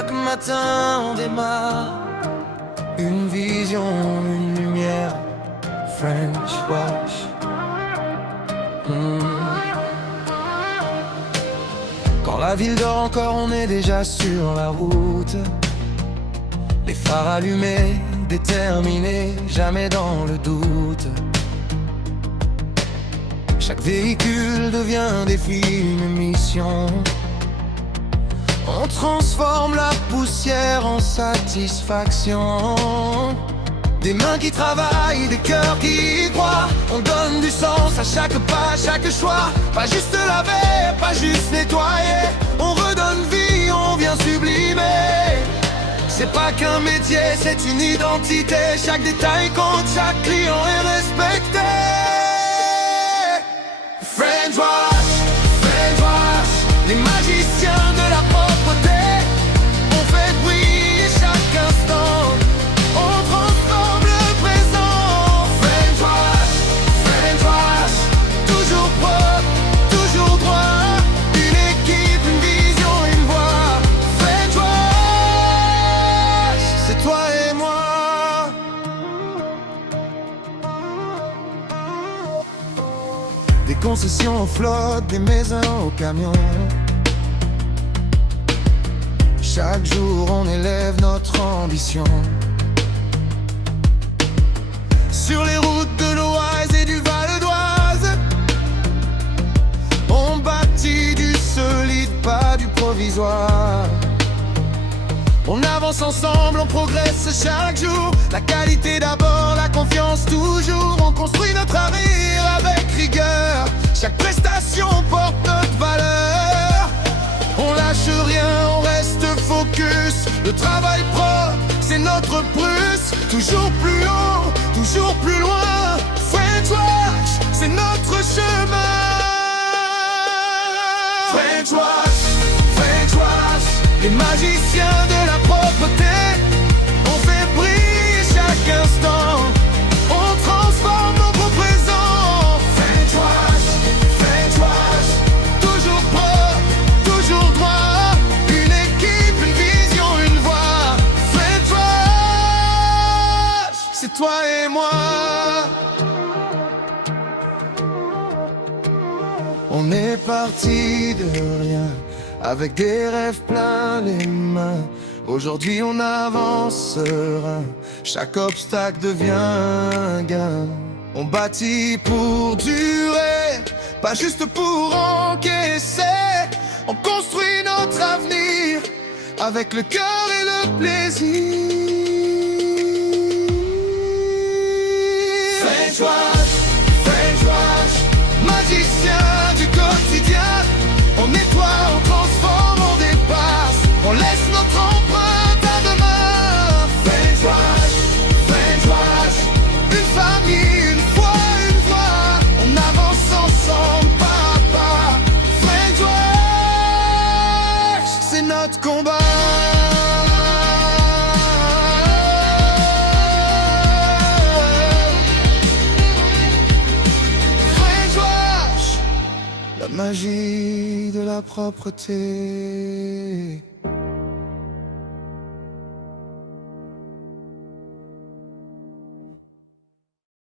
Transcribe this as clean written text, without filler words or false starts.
Chaque matin on démarre, une vision, une lumière, French Wash. Quand la ville dort encore, on est déjà sur la route. Les phares allumés, déterminés, jamais dans le doute. Chaque véhicule devient défi, une mission. On transforme la poussière en satisfaction. Des mains qui travaillent, des cœurs qui y croient. On donne du sens à chaque pas, chaque choix. Pas juste laver, pas juste nettoyer. On redonne vie, on vient sublimer. C'est pas qu'un métier, c'est une identité. Chaque détail compte, chaque client est respecté. French Wash, French Wash, les magiciens de la propreté. On fait briller chaque instant, on transforme le présent. French Wash, French Wash, toujours propre, toujours droit. Une équipe, une vision, une voix. French Wash, c'est toi et moi. Des concessions aux flottes, des maisons aux camions. Chaque jour on élève notre ambition. Sur les routes de l'Oise et du Val d'Oise, on bâtit du solide, pas du provisoire. On avance ensemble, on progresse chaque jour. La qualité d'abord, la confiance toujours. On construit notre avenir avec rigueur. Chaque prestation porte notre valeur. On lâche rien, on reste focus. Le travail propre, c'est notre plus. Toujours plus haut, toujours plus loin. French Wash, c'est notre chemin. French Wash, French Wash, les magiciens de la propreté. On fait briller chaque instant, on transforme nos beaux présents. French Wash, French Wash, toujours propre, toujours droit. Une équipe, une vision, une voix. French Wash, c'est toi et moi. On est parti de rien, avec des rêves plein les mains. Aujourd'hui on avance serein, chaque obstacle devient un gain. On bâtit pour durer, pas juste pour encaisser. On construit notre avenir, avec le cœur et le plaisir. French Wash, French Wash, magicien du quotidien. On nettoie, on transforme, on dépasse. On laisse notre empreinte à demain. French Wash, French Wash, une famille, une foi, une voix. On avance ensemble, pas à pas. French Wash, c'est notre combat. French Wash, la magie de la propreté.